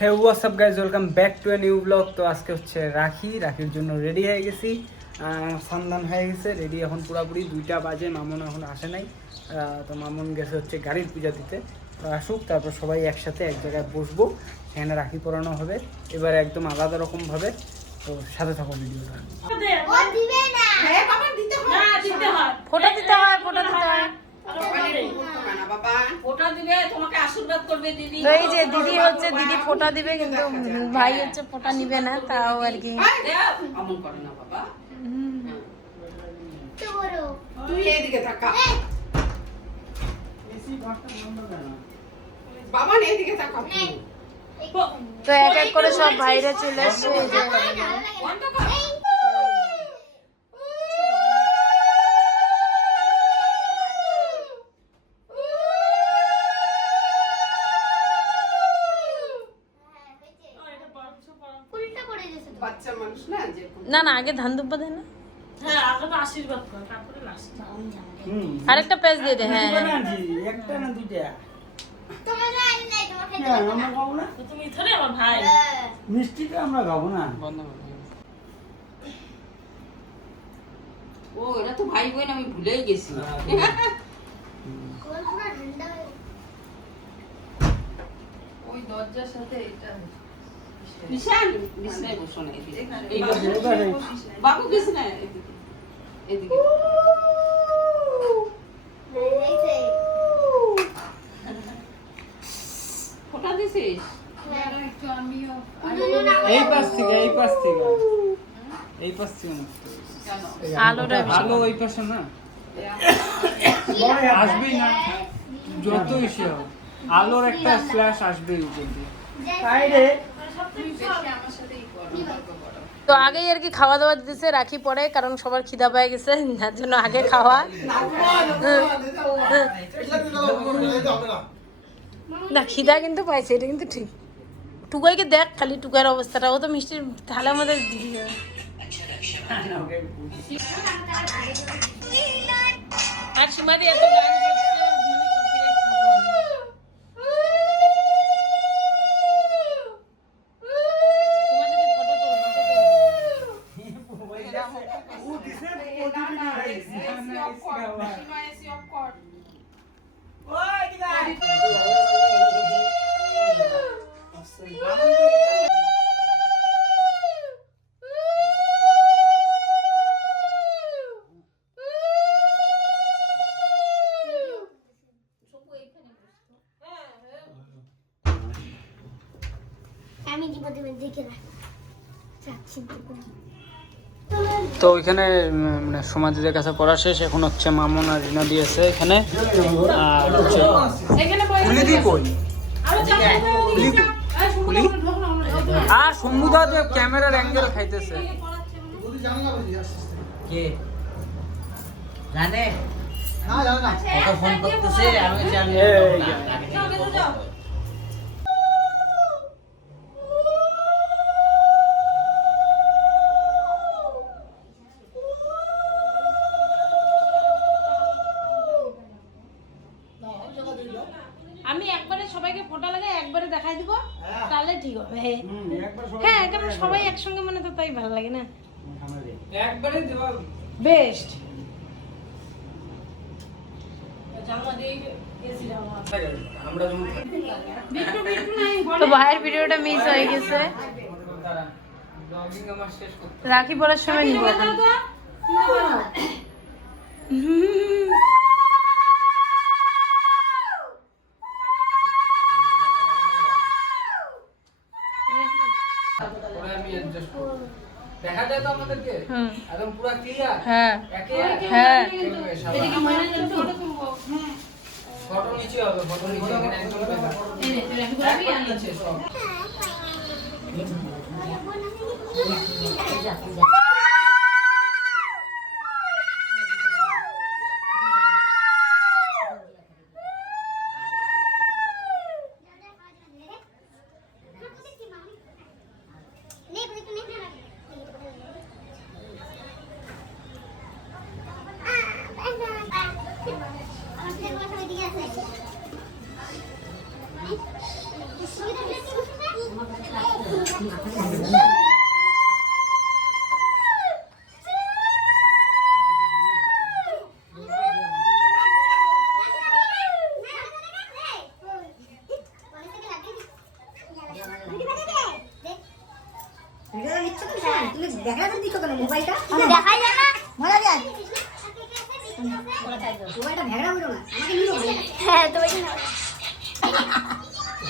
Hey what's up guys welcome back to a new blog তো আজকে হচ্ছে রাখি। রাখির জন্য রেডি হয়ে গেছি। সন্ধান হয়ে গেছে। রেডি এখন পুরাপুরি দুইটা বাজে। মামুন এখন আসে নাই। তো মামুন গেছে হচ্ছে গাড়ির পূজা দিতে। তো আসুক তারপর সবাই একসাথে এক জায়গায় বসবো। সেখানে রাখি পরানো হবে। এবার একদম আলাদা রকমভাবে তো সাথে থাকো ভিডিওটা ও দিবে না। হ্যাঁ দিতে হবে না দিতে হয়। ফোটা দিতে হয় ফোটা দিতে হয়। বাবা। দিবে তোমাকে আশীর্বাদ করবে দিদি। তো এই যে দিদি হচ্ছে দিদি ফোটা দিবে কিন্তু ভাই হচ্ছে ফোটা নিবে না তাও আর কি। অমন করে না বাবা। তো তুই এদিকে থাকা বাবা এদিকে থাকা তো এক এক করে সব ভাইরা চলে আসছে মানুষ না যেরকম না না আগে ধান দুব্বা দেয় না? হ্যাঁ আগে তো আশীর্বাদ কর তারপরে লাস্ট আরেকটা পেজ দিয়ে দে হ্যাঁ হ্যাঁ। একটা না দুইটা? তোমার আইন নাই তোমাকে হ্যাঁ, মিষ্টিটা আমরা খাব না। ও এটা তো ভাই বোন আমি ভুলেই গেছি। ওই দরজার সাথে এটা বিশাল বিছনায় বসো না এদিকে। বাবু, বিছনায় এদিকে এদিকে ফোটা দিছিস? এই পাশ থেকে এই পাশ থেকে এই পাশ থেকে না। আলোটা আলো ওই পাশে না? আসবেই না। যত ইসে হোক আলোর একটা ফ্ল্যাশ আসবেই উপর দিয়ে আমার সাথেই করো গল্প করো তো আগেই আর কি খাওয়া দাওয়া দিতেছে, রাখি পরে, কারণ সবার খিদা পেয়ে গেছে, যার জন্য আগে খাওয়া। না, খিদা কিন্তু পাইছে, এটা কিন্তু ঠিক। টুকাইকে দেখ খালি টুকার অবস্থাটা, ও তো মিষ্টির থালার মধ্যে দিয়ে আর সীমাদি এত গান আমি দিব তুমি দেখে রাখ যাচ্ছি তো ওইখানে মানে সমাধিদের কাছে পড়া শেষ। এখন হচ্ছে মামন আর রিনা দিয়েছে এখানে। আর হচ্ছে খুলি দি কই? খুলি কই? খুলি আর সমুদা যে ক্যামেরার অ্যাঙ্গেল খাইতেছে। কে জানে ওকে ফোন করতেছে আমি জানি তাহলে ঠিক হবে। হ্যাঁ কারণ সবাই একসঙ্গে মানে তো তাই ভালো লাগে না। একবারে দেওয়া। বেস্ট। তো ভাইয়ের ভিডিওটা মিস হয়ে গেছে। ব্লগিং আমার শেষ করতে রাখি পড়ার সময় নিব দেখা যায় তো আমাদেরকে? একদম পুরো ক্লিয়ার হ্যাঁ। হ্যাঁ। ফটো নিচে হবে ফটো নিচে একদম দেখা। নিচে সব। দেখাই যায় না। মারা যায় হ্যাঁ তো ওই।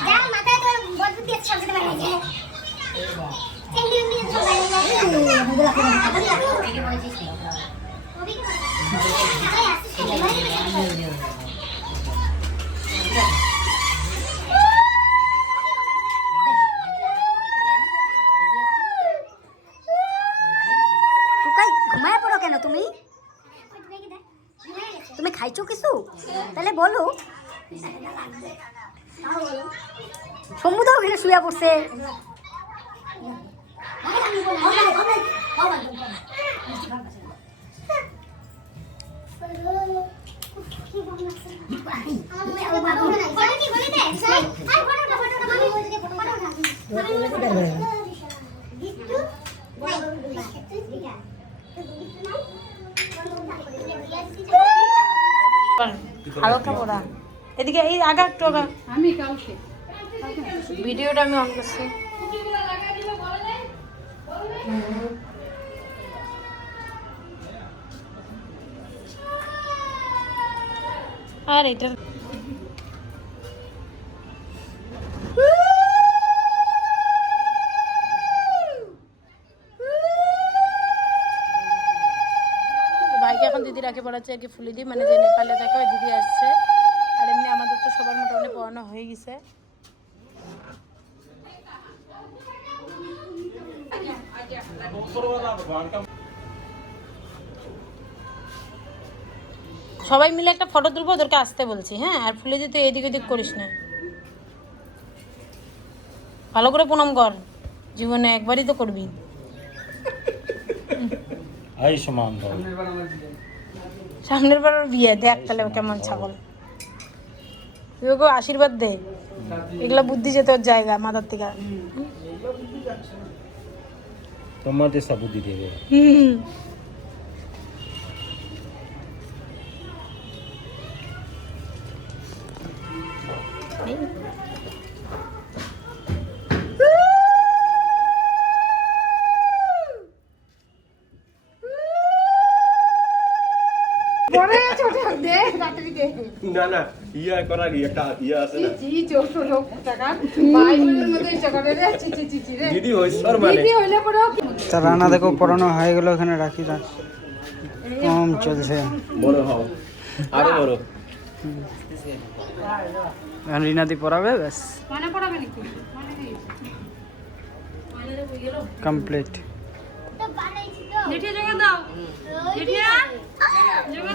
দেখ মাথায় তোর বদবুদ দিয়ে ছাড়তে পারি যে চেঙ্গি সব বাইরে যায় কবি কি আরে আসছে টুকাই ঘুমায় পড়ো কেন তুমি? তুমি খাইছো কিছু? তাহলে বলো। সমুদ্র ওখানে শুয়ে পড়ছে। হালকা পড়া এদিকে এই আগা একটু আগা। আমি কালকে ভিডিওটা আমি অন করছি। আর এটা কি ফুলি দি মানে যে নেপালে থাকে, ওই দিদি আসছে। আর এমনি আমাদের তো সবার মোটামুটি পড়ানো হয়ে গেছে। সবাই মিলে একটা ফটো তুলবো, ওদেরকে আসতে বলছি হ্যাঁ? আর ফুলে তুই এদিক ওদিক করিস না। ভালো করে প্রণাম কর। জীবনে একবারই তো করবি। আয়ুষ্মান সামনের বার বিয়ে দেখ তাহলে কেমন ছাগল। ওকে আশীর্বাদ দে। এগুলা বুদ্ধি যেতে ওর জায়গা মাথার থেকে। তোমাদের সব বুদ্ধি দেবে। হুম। না না ইয়া করার একটা ইয়া আছে না। দিদি হইছ মানে। তা রান্না দেখো পড়ানো হয়ে গেল এখানে রাখি রাখ কম চলছে। বড় হও। আরও বড়। এখন রিনাদি পড়াবে ব্যাস। কমপ্লিট তো বানাইছি তো জেঠিয়া জোগাড় দাও। জেঠিয়া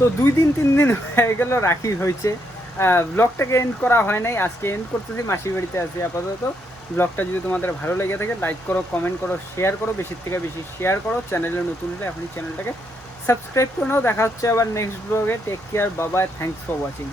তো দুই দিন, তিন দিন হয়ে গেল, রাখি হয়েছে। ব্লগটাকে এন্ড করা হয় নাই, আজকে এন্ড করতেছি, মাসির বাড়িতে আছি আপাতত। ব্লগটা যদি তোমাদের ভালো লেগে থাকে লাইক করো কমেন্ট করো শেয়ার করো, বেশির থেকে বেশি শেয়ার করো। চ্যানেলে নতুন হলে এখনই চ্যানেলটাকে সাবস্ক্রাইব করে নাও। দেখা হচ্ছে আবার নেক্সট ব্লগে টেক কেয়ার বাবা থ্যাংকস ফর ওয়াচিং